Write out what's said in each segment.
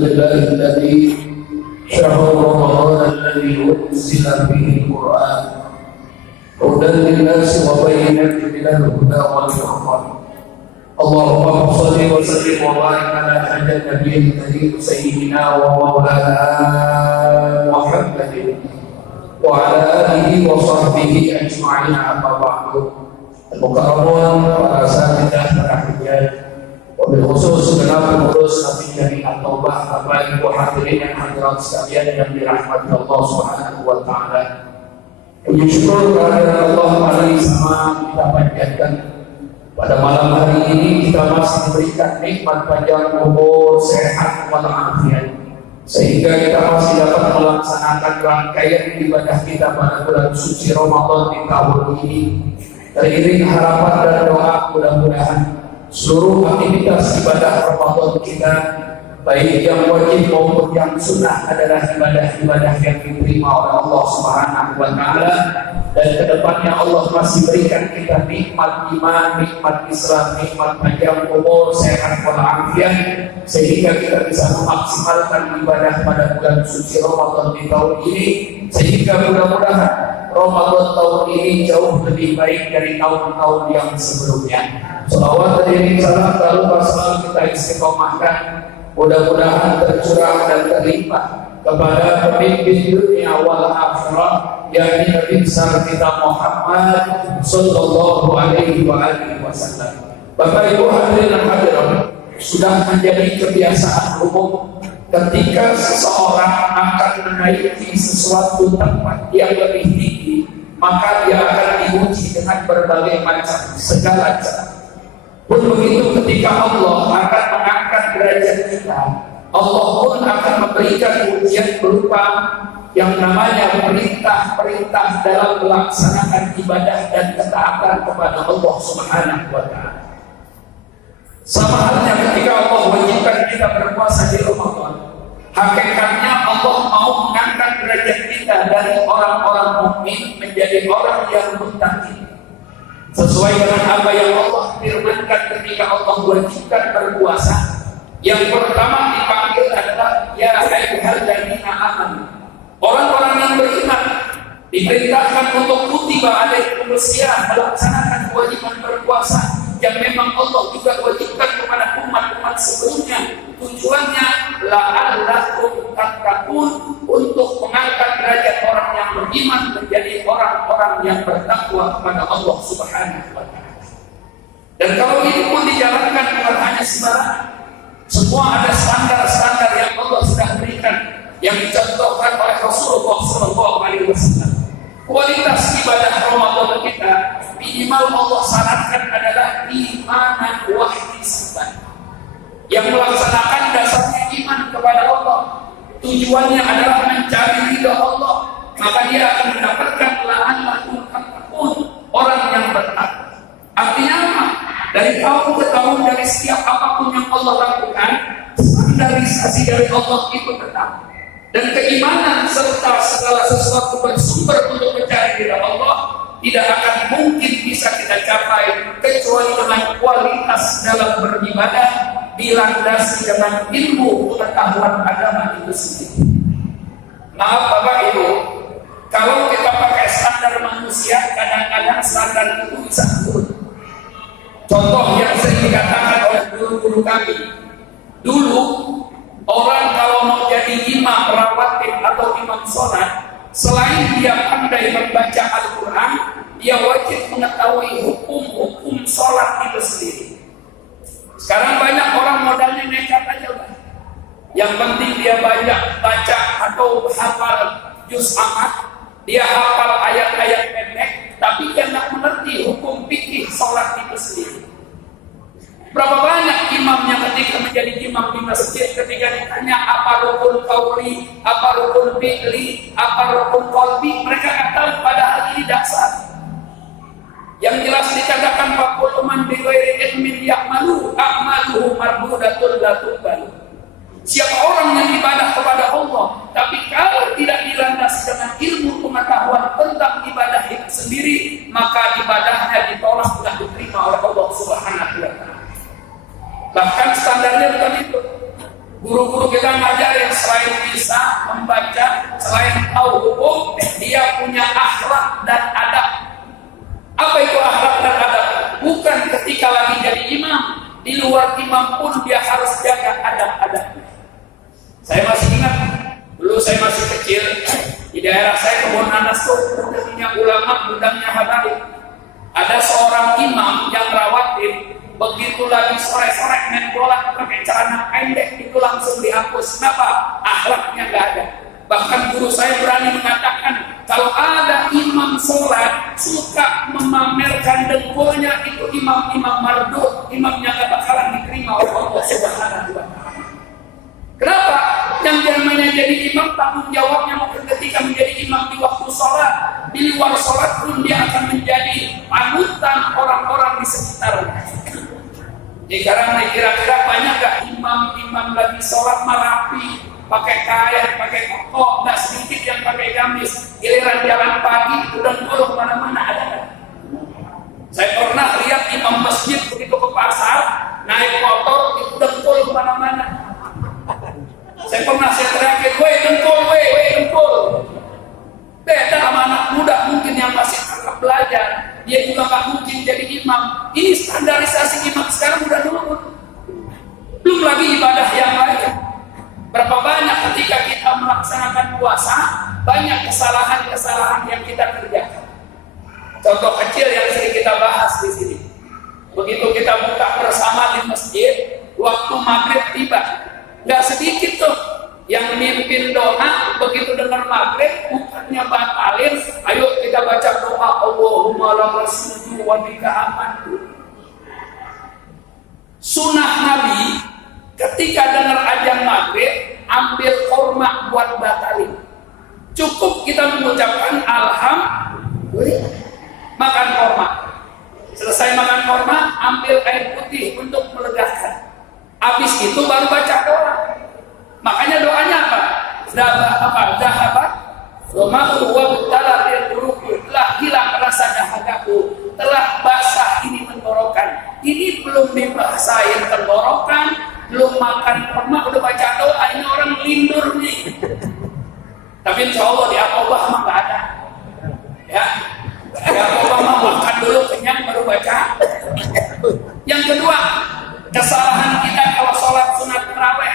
لله الذي شهر رمضان الذي أنزل به القرآن هدى للناس وبينات من الهدى والفرقان. اللهم صل وسلم وبارك على هذا النبي الكريم سيدنا ومولانا محمد وعلى آله وصحبه أجمعين. أما بعد. Al-Mukarramun, para sahabat, para hujjah, wabil khusus segenap pengurus Nabi dari At-Taubah, Bapak Ibu hadirin yang hadirat sekalian yang dirahmati Allah Subhanahu wa taala. Puji syukur kehadirat Allah mari sama kita panjatkan. Pada malam hari ini kita masih diberikan nikmat panjang umur, sehat walafiat, sehingga kita masih dapat melaksanakan rangkaian ibadah kita pada bulan suci Ramadan di tahun ini. Teriring harapan dan doa, mudah-mudahan seluruh aktivitas ibadah Ramadan kita, baik yang wajib maupun yang sunnah, adalah ibadah-ibadah yang diterima oleh Allah Subhanahu wa taala, dan kedepannya Allah masih berikan kita nikmat iman, nikmat Islam, nikmat panjang umur, sehat walafiat, sehingga kita bisa memaksimalkan ibadah pada bulan suci Ramadan di tahun ini, sehingga mudah-mudahan Ramadan tahun ini jauh lebih baik dari tahun-tahun yang sebelumnya. Salawat dan salam selalu selalu kita istiqomahkan, mudah-mudahan tercurah dan terlimpah kepada pemimpin dunia wal akhirah, yakni Nabi besar kita Muhammad sallallahu alaihi wasallam. Bapak Ibu hadirin dan hadirat, sudah menjadi kebiasaan umum ketika seseorang akan menaiki sesuatu tempat yang lebih tinggi, maka dia akan diuji dengan berbagai macam segala cara. Pun begitu ketika Allah akan mengangkat derajat kita, Allah pun akan memberikan ujian berupa yang namanya perintah-perintah dalam melaksanakan ibadah dan ketaatan kepada Allah Subhanahu wa taala. Sama halnya ketika Allah wajibkan kita berpuasa di Ramadan, hakikatnya Allah mau mengangkat derajat kita dari orang-orang mukmin menjadi orang yang muttaqin, sesuai dengan apa yang Allah firmankan ketika Allah wajibkan berpuasa. Yang pertama dipanggil adalah ya ayyuhalladzina amanu, orang-orang yang beriman diperintahkan untuk kutiba alaikumusiyam, melaksanakan kewajiban berpuasa yang memang Allah juga wajibkan kepada umat-umat sebelumnya. Tujuannya la'allakum tattaqun, untuk mengangkat derajat orang yang beriman menjadi orang-orang yang bertakwa kepada Allah Subhanahu wa taala. Dan kalau ini pun dijalankan bukan hanya sembarangan, semua ada standar-standar yang Allah sudah berikan, yang dicontohkan oleh Rasulullah SAW. Kualitas ibadah Ramadan kita minimal Allah syaratkan adalah imanan wahtisaban, yang melaksanakan dasarnya iman kepada Allah. Tujuannya adalah mencari ridha Allah, maka dia akan mendapatkan la'allakum tattaqun, orang yang bertakwa. Artinya apa? Dari tahun ke tahun, dari setiap apapun yang Allah lakukan, standarisasi dari Allah itu tetap. Dan keimanan serta segala sesuatu bersumber untuk mencari ridha Allah tidak akan mungkin bisa kita capai kecuali dengan kualitas dalam beribadah, dilandasi dengan ilmu pengetahuan agama itu sendiri. Maaf Bapak Ibu, kalau kita pakai standar manusia, kadang-kadang standar itu bisa turun. Contoh yang sering dikatakan oleh guru-guru kami, dulu orang kalau mau jadi imam rawatib atau imam sholat, selain dia pandai membaca Al-Quran, dia wajib mengetahui hukum-hukum sholat itu sendiri. Sekarang banyak orang modalnya nekat aja udah. Yang penting dia banyak baca atau hafal juz amat, dia hafal ayat-ayat pendek, tapi dia nggak mengerti hukum fikih sholat itu sendiri. Berapa banyak imam yang ketika menjadi imam di masjid, ketika ditanya apa rukun qauli, apa rukun fi'li, apa rukun qalbi, mereka nggak tahu padahal ini dasar. Yang jelas dikatakan faqul man bi ghairi ilmin ya'malu a'maluhu mardudatun la tuqbalu. Siapa orang yang ibadah kepada Allah, tapi kalau tidak dilandasi dengan ilmu pengetahuan tentang ibadah itu sendiri, maka ibadahnya ditolak, tidak diterima oleh Allah Subhanahu wa taala. Bahkan standarnya bukan itu. Guru-guru kita ngajarin selain bisa membaca, selain tahu hukum, dia punya akhlak dan adab. Apa itu akhlak dan adab? Bukan ketika lagi jadi imam, di luar imam pun dia harus jaga adab-adabnya. Saya masih ingat, dulu saya masih kecil, di daerah saya Kebun Nanas tuh, gudangnya ulama, gudangnya habaib. Ada seorang imam yang rawatib, begitu lagi sore-sore main bola pakai celana pendek itu langsung dihapus. Kenapa? Akhlaknya nggak ada. Bahkan guru saya berani mengatakan kalau ada imam sholat suka memamerkan dengkulnya, itu imam-imam marduk, imamnya nggak bakalan diterima oleh Allah Subhanahu wa Ta'ala. Kenapa? Yang namanya jadi imam tanggung jawabnya mungkin ketika menjadi imam di waktu sholat, di luar sholat pun dia akan menjadi panutan orang-orang di sekitarnya. Jadi sekarang kira-kira banyak gak imam-imam lagi sholat marapi, pakai kain, pakai koko, gak sedikit yang pakai gamis. Giliran jalan pagi, udah ngolong mana-mana, ada kan? Saya pernah lihat imam masjid begitu ke pasar, naik motor, itu dengkul kemana-mana. Saya teriakin, weh dengkul. Beda sama anak muda mungkin yang masih kakak belajar, dia juga gak mungkin jadi imam. Ini standarisasi imam sekarang udah turun. Belum lagi ibadah yang lain. Berapa banyak ketika kita melaksanakan puasa, banyak kesalahan-kesalahan yang kita kerjakan. Contoh kecil yang sering kita bahas di sini. Begitu kita buka bersama di masjid, waktu maghrib tiba, nggak sedikit tuh yang mimpin doa, begitu dengar maghrib, bukannya batalin, ayo kita baca doa Allahumma la rasuluhu wa bika amantu. Sunnah Nabi, ketika dengar azan maghrib, ambil korma buat batalin. Cukup kita mengucapkan alhamdulillah, makan korma. Selesai makan korma, ambil air putih untuk melegakan. Habis itu baru baca doa. Makanya doanya apa? Dahabat Romahu wa butalatil uruku, telah hilang rasa dahagaku, telah basah ini tenggorokan. Ini belum dibasahin tenggorokan, belum makan korma udah baca doa, ini orang lindur nih. Tapi insya Allah di Al-Qobah mah nggak ada. Ya, di Al-Qobah mah makan dulu kenyang baru baca. Yang kedua, kesalahan kita kalau sholat sunat taraweh.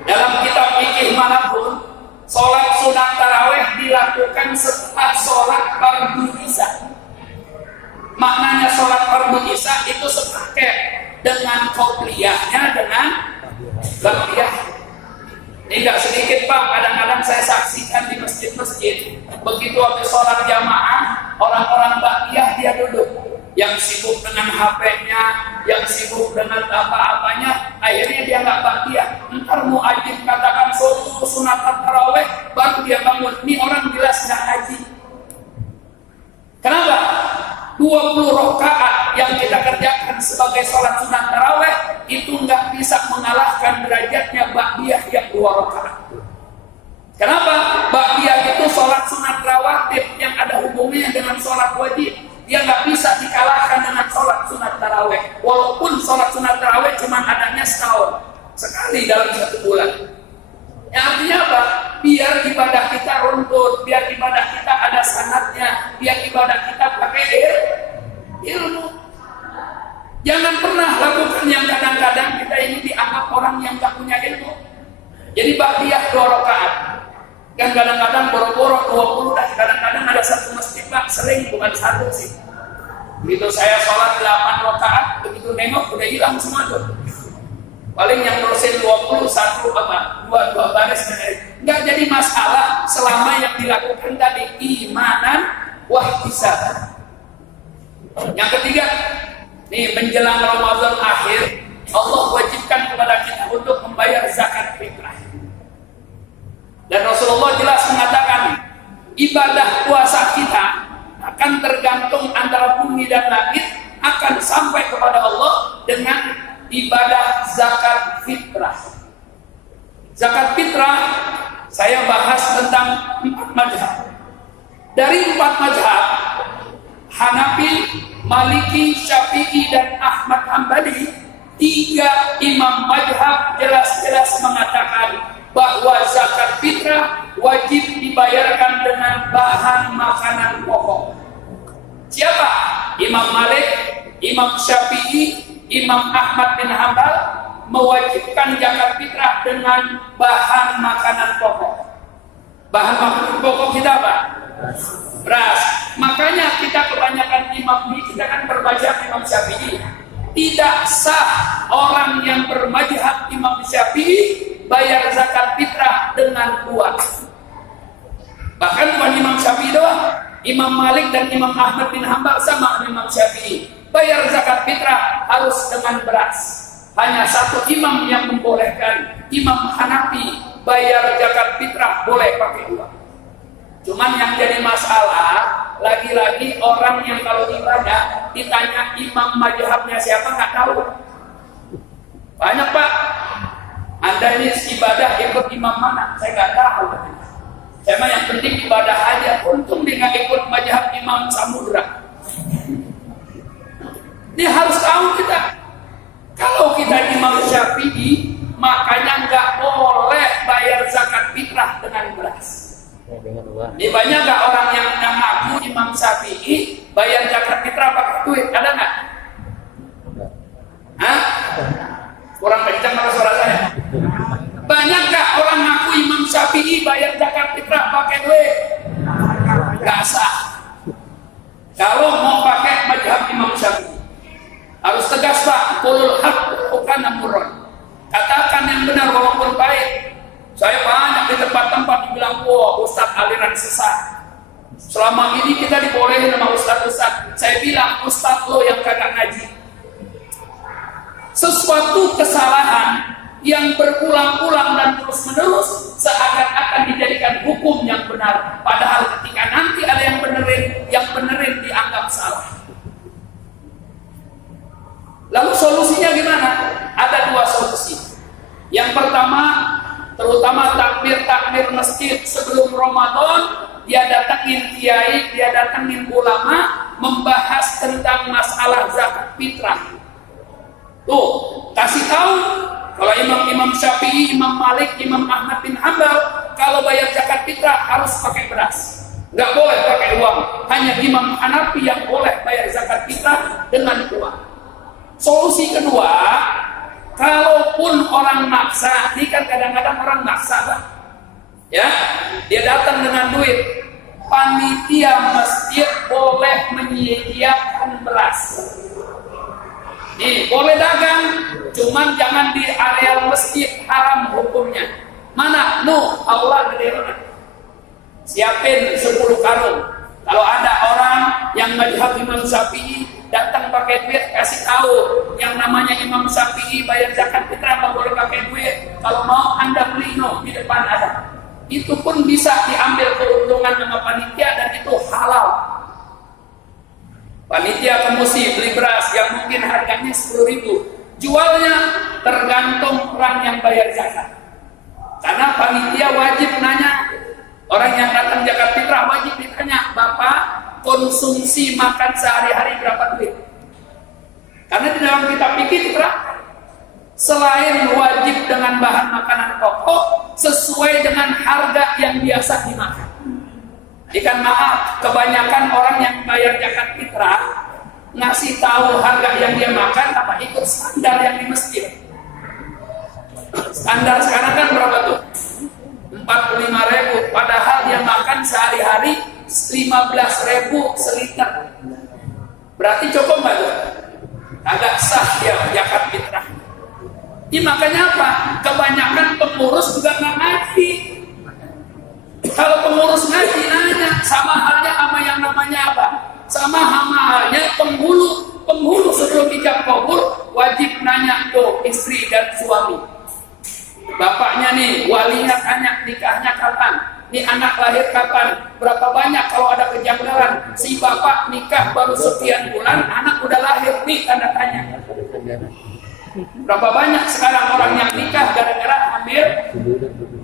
Dalam kitab fikih manapun, sholat sunat taraweh dilakukan setelah sholat fardu isya. Maknanya sholat fardu isya itu sepaket dengan qobliyahnya dengan ba'diyah. Ini nggak sedikit Pak, kadang-kadang saya saksikan di masjid-masjid, begitu habis sholat jamaah, orang-orang ba'diyah dia duduk. Yang sibuk dengan HP-nya, yang sibuk dengan apa-apanya, akhirnya dia nggak ba'diyah. Ntar muadzin katakan sunat taraweh, baru dia bangun. Ini orang jelas nggak haji. Kenapa? 20 rakaat yang kita kerjakan sebagai sholat sunat taraweh itu nggak bisa mengalahkan derajatnya ba'diyah yang 2 rakaat. Kenapa? Ba'diyah itu sholat sunat rawatib yang ada hubungannya dengan sholat wajib. Dia nggak bisa dikalahkan dengan sholat sunat taraweh. Walaupun sholat sunat taraweh cuma adanya setahun, sekali dalam 1 bulan. Yang artinya apa? Biar ibadah kita runtut, biar ibadah kita ada sanadnya, biar ibadah kita pakai ilmu. Jangan pernah lakukan yang kadang-kadang kita ini dianggap orang yang nggak punya ilmu. Jadi ba'diyah 2 rakaat. Kan kadang-kadang boro-boro 20 dan kadang-kadang ada satu masjid Pak, sering bukan satu sih. Begitu saya sholat 8 rakaat, begitu nengok udah hilang semua tuh. Paling yang terusin 21 dua baris. Nggak jadi masalah selama yang dilakukan tadi imanan wahtisaban. Yang ketiga, nih menjelang Ramadan akhir, Allah wajibkan kepada kita untuk membayar zakat fitrah. Dan Rasulullah jelas mengatakan ibadah puasa kita akan tergantung antara bumi dan langit, akan sampai kepada Allah dengan ibadah zakat fitrah. Zakat fitrah saya bahas tentang 4 mazhab. Dari 4 mazhab, Hanafi, Maliki, Syafi'i dan Ahmad Hambali, Tiga imam mazhab jelas-jelas mengatakan bahwa zakat fitrah wajib dibayarkan dengan bahan makanan pokok. Siapa? Imam Malik, Imam Syafi'i, Imam Ahmad bin Hambal mewajibkan zakat fitrah dengan bahan makanan pokok. Bahan makanan pokok kita apa? Beras. Makanya kita kebanyakan imam ini kita kan berbaca Imam Syafi'i. Tidak sah orang yang bermadzhab Imam Syafi'i bayar zakat fitrah dengan uang. Bahkan bukan Imam Syafi'i doang, Imam Malik dan Imam Ahmad bin Hambal sama Imam Syafi'i. Bayar zakat fitrah harus dengan beras. Hanya satu imam yang membolehkan, Imam Hanafi, bayar zakat fitrah boleh pakai uang. Cuman yang jadi masalah, lagi-lagi orang yang kalau ibadah ditanya imam mazhabnya siapa nggak tahu. Banyak Pak, Anda ini ibadah ikut imam mana? Saya nggak tahu. Saya mah yang penting ibadah aja. Untung dia nggak ikut mazhab Imam Samudra. Ini harus tahu kita. Kalau kita Imam Syafi'i, makanya nggak boleh bayar zakat fitrah dengan beras. Ini banyak gak orang yang ngaku Imam Syafi'i bayar zakat fitrah pakai duit? Ada nggak? Hah? Kurang kencang mana suara saya? Banyak gak orang ngaku Imam Syafi'i bayar zakat fitrah pakai duit? Gak sah. Kalau mau pakai mazhab Imam Syafi'i harus tegas Pak, qulul haqq bukan murad. Katakan yang benar walaupun baik. Saya banyak di tempat-tempat dibilang, wah Ustadz aliran sesat. Selama ini kita dibolehin sama Ustadz-Ustadz. Saya bilang, Ustadz lo yang kagak ngaji. Sesuatu kesalahan yang berulang-ulang dan terus-menerus seakan-akan dijadikan hukum yang benar. Padahal ketika nanti ada yang benerin dianggap salah. Lalu solusinya gimana? Ada dua solusi. Yang pertama, terutama takmir masjid sebelum Ramadan, dia datangin kiai, dia datangin ulama membahas tentang masalah zakat fitrah. Tuh, kasih tahu kalau Imam Syafi'i, Imam Malik, Imam Ahmad bin Hambal kalau bayar zakat fitrah harus pakai beras. Nggak boleh pakai uang. Hanya Imam Hanafi yang boleh bayar zakat fitrah dengan uang. Solusi kedua, kalaupun orang maksa, ini kan kadang-kadang orang maksa Pak. Ya, dia datang dengan duit. Panitia masjid boleh menyediakan beras. Nih, boleh dagang, cuman jangan di area masjid, haram hukumnya. Mana? Allah gede banget. Siapin 10 karung. Kalau ada orang yang mazhab Imam Syafi'i datang pakai duit, kasih tahu yang namanya Imam Syafi'i bayar zakat fitrah nggak boleh pakai duit. Kalau mau Anda beli di depan ada. Itu pun bisa diambil keuntungan sama panitia dan itu halal. Panitia kemusi beli beras yang mungkin harganya 10.000, jualnya tergantung orang yang bayar zakat. Karena panitia wajib nanya, orang yang datang zakat fitrah wajib ditanya, Bapak konsumsi makan sehari-hari berapa duit? Karena di dalam kitab fikih diterangkan, selain wajib dengan bahan makanan pokok sesuai dengan harga yang biasa dimakan. Ikan maaf, kebanyakan orang yang bayar zakat fitrah ngasih tahu harga yang dia makan apa ikut standar yang di masjid. Standar sekarang kan berapa tuh? 45.000, padahal dia makan sehari-hari 15.000 seliter. Berarti cukup nggak tuh? Agak sah ya zakat fitrah. Ini makanya apa? Kebanyakan pengurus juga nggak ngaji. Kalau pengurus ngaji nanya, sama halnya sama yang namanya apa? Sama halnya penghulu sebelum ijab kabul wajib nanya tuh istri dan suami. Bapaknya nih, walinya tanya nikahnya kapan? Nih anak lahir kapan? Berapa banyak kalau ada kejanggalan? Si bapak nikah baru sekian bulan, anak udah lahir nih tanda tanya. Berapa banyak sekarang orang yang nikah gara-gara hamil?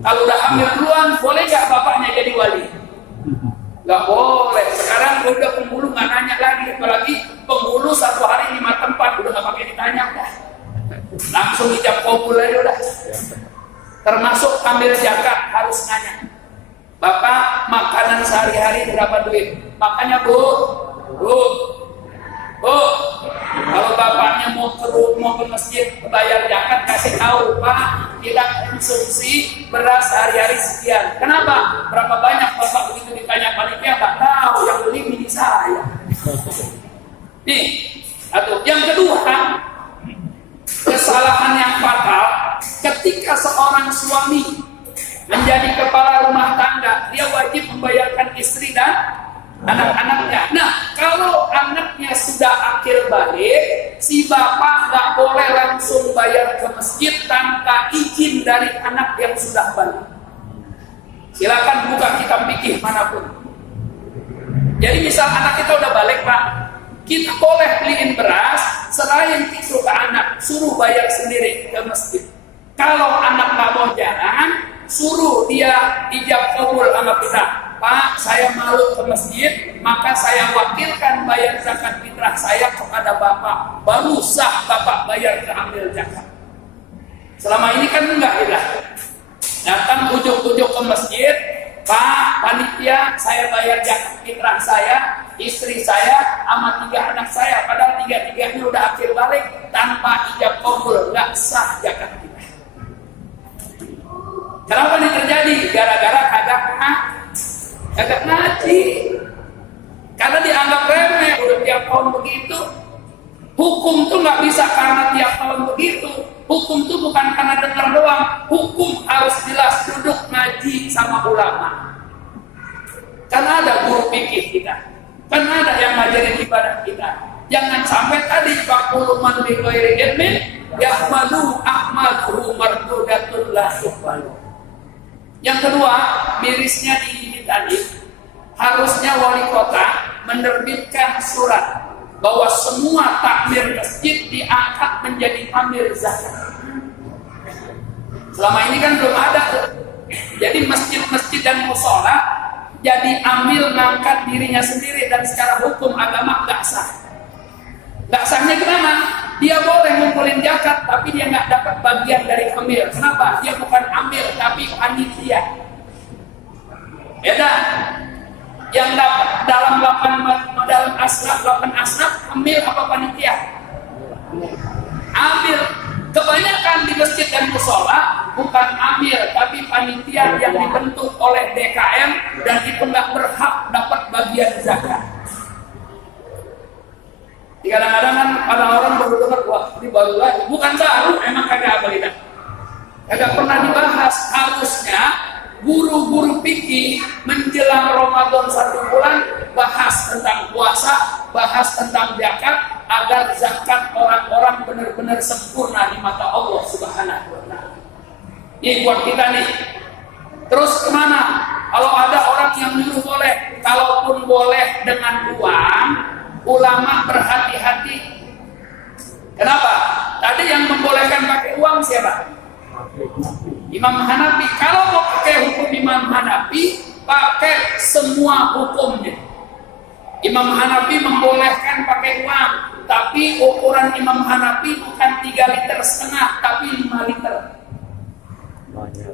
Kalau udah hamil duluan, boleh nggak bapaknya jadi wali? Nggak boleh. Sekarang udah penghulu nggak nanya lagi, apalagi penghulu 1 hari 5 tempat udah nggak pakai ditanya dah. Termasuk ambil zakat harus nanya, Bapak makanan sehari-hari berapa duit? Makanya Bu, kalau bapaknya mau ke masjid bayar zakat, kasih tahu, Pak, kita konsumsi beras sehari-hari sekian. Kenapa? Berapa banyak? Bapak begitu ditanya panitia nggak tahu, yang beli mini saya. Nih, atau yang kedua, kesalahan yang fatal ketika seorang suami menjadi kepala rumah tangga, dia wajib membayarkan istri dan anak-anaknya. Nah, kalau anaknya sudah akil balik, si bapak nggak boleh langsung bayar ke masjid tanpa izin dari anak yang sudah balik. Silakan buka kitab fikih manapun. Jadi misal anak kita udah balik, Pak, kita boleh beliin beras, serahin itu ke anak, suruh bayar sendiri ke masjid. Kalau anak nggak mau jalan, suruh dia ijab kabul sama kita. Pak, saya malu ke masjid, maka saya wakilkan bayar zakat fitrah saya kepada Bapak. Baru sah Bapak bayar ke ambil zakat. Selama ini kan enggak, ya. Datang ujuk-ujuk ke masjid, Pak, panitia, saya bayar zakat fitrah saya, istri saya, sama 3 anak saya. Padahal 3-3-nya udah akhir balik, tanpa ijab kabul, nggak sah zakat fitrah. Kenapa ini terjadi? Gara-gara kagak ngaji. Karena dianggap remeh, udah tiap tahun begitu. Hukum tuh nggak bisa karena tiap tahun begitu. Hukum tuh bukan karena dengar doang. Hukum harus jelas, duduk ngaji sama ulama. Karena ada guru fikih kita, karena ada yang ngajarin ibadah kita. Jangan sampai tadi 40 man bi ghairi ilmin yahmalu ahmaduhu mardudatun la yuqbalu. Yang kedua, mirisnya di ini tadi, harusnya wali kota menerbitkan surat bahwa semua takmir masjid diangkat menjadi amir zakat. Selama ini kan belum ada tuh. Jadi masjid-masjid dan mushola jadi amil ngangkat dirinya sendiri, dan secara hukum agama nggak sah. Nggak sahnya kenapa? Dia boleh ngumpulin zakat, tapi dia nggak dapat bagian dari amil. Kenapa? Dia bukan amil, tapi panitia. Beda. Yang dapat dalam 8 asnaf, amil apa panitia? Amil. Kebanyakan di masjid dan mushola bukan amil, tapi panitia yang dibentuk oleh DKM, dan itu nggak berhak dapat bagian zakat. Kadang-kadang kan orang-orang baru dengar, wah ini baru lagi. Bukan baru, emang kagak apa kita. Kagak pernah dibahas. Harusnya guru-guru fikih menjelang Ramadan 1 bulan bahas tentang puasa, bahas tentang zakat, agar zakat orang-orang benar-benar sempurna di mata Allah Subhanahu wa Ta'ala. Ini buat kita nih. Terus kemana? Kalau ada orang yang nyuruh boleh, kalaupun boleh dengan uang, ulama berhati-hati. Kenapa? Tadi yang membolehkan pakai uang siapa? Imam Hanafi. Kalau mau pakai hukum Imam Hanafi, pakai semua hukumnya. Imam Hanafi membolehkan pakai uang, tapi ukuran Imam Hanafi bukan 3,5 liter, tapi 5 liter.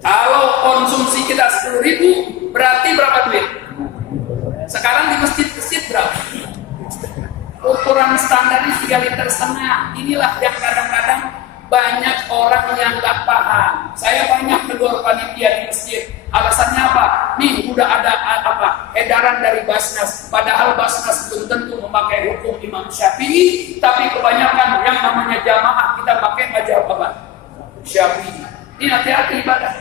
Kalau konsumsi kita 10.000, berarti berapa duit? Sekarang di masjid-masjid berapa? Ukuran standarnya 3,5 liter. Inilah yang kadang-kadang banyak orang yang nggak paham. Saya banyak tegur panitia di masjid. Alasannya apa? Nih udah ada edaran dari Basnas. Padahal Basnas belum tentu memakai hukum Imam Syafi'i, tapi kebanyakan yang namanya jamaah kita pakai mazhab apa? Syafi'i. Ini hati-hati ibadah.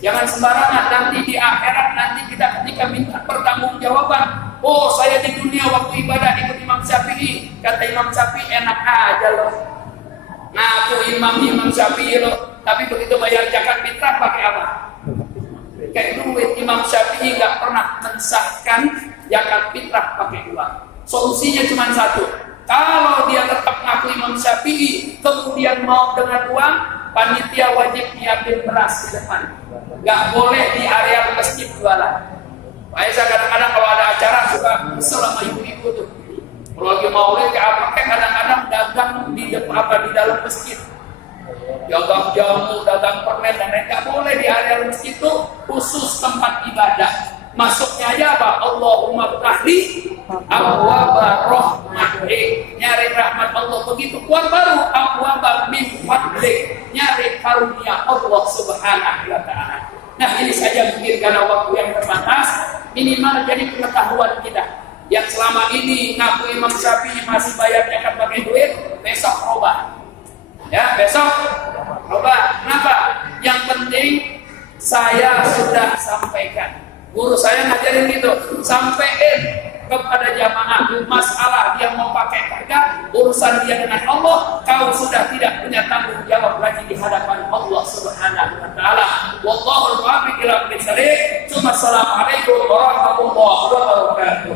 Jangan sembarangan, nanti di akhirat nanti kita ketika minta pertanggungjawaban. Oh, saya di dunia waktu ibadah ikut Imam Syafi'i. Kata Imam Syafi'i, enak aja loh. Ngaku Imam Syafi'i loh. Tapi begitu bayar zakat fitrah pakai apa? Kayak duit. Imam Syafi'i nggak pernah mensahkan zakat fitrah pakai uang. Solusinya cuma satu. Kalau dia tetap ngaku Imam Syafi'i, kemudian mau dengan uang, panitia wajib nyiapin beras di depan. Nggak boleh di area masjid jualan. Saya kadang-kadang kalau ada acara suka kesel sama ibu-ibu tuh. Kalau lagi maulid kayak apa, kadang-kadang dagang di dalam masjid. dagang jamu, dagang permen, dan lain nggak boleh di area masjid itu khusus tempat ibadah. Masuknya aja apa? Allahumma ftahli abwaaba rahmatik, nyari rahmat Allah. Begitu kuat baru abwaaba min fadlik, nyari karunia Allah subhanahu wa ta'ala. Nah ini saja mungkin karena waktu yang terbatas, minimal jadi pengetahuan kita. Yang selama ini ngaku Imam Syafi'i masih bayar zakat pakai duit, besok robah. Ya, besok robah. Kenapa? Yang penting saya sudah sampaikan. Guru saya ngajarin gitu, sampaikan kepada jamaah masalah dia mau pakai kagak, urusan dia dengan Allah, kau sudah tidak punya tanggung jawab lagi di hadapan Allah Subhanahu wa taala. Wallahu a'lam bishawab. Assalamualaikum warahmatullahi wabarakatuh.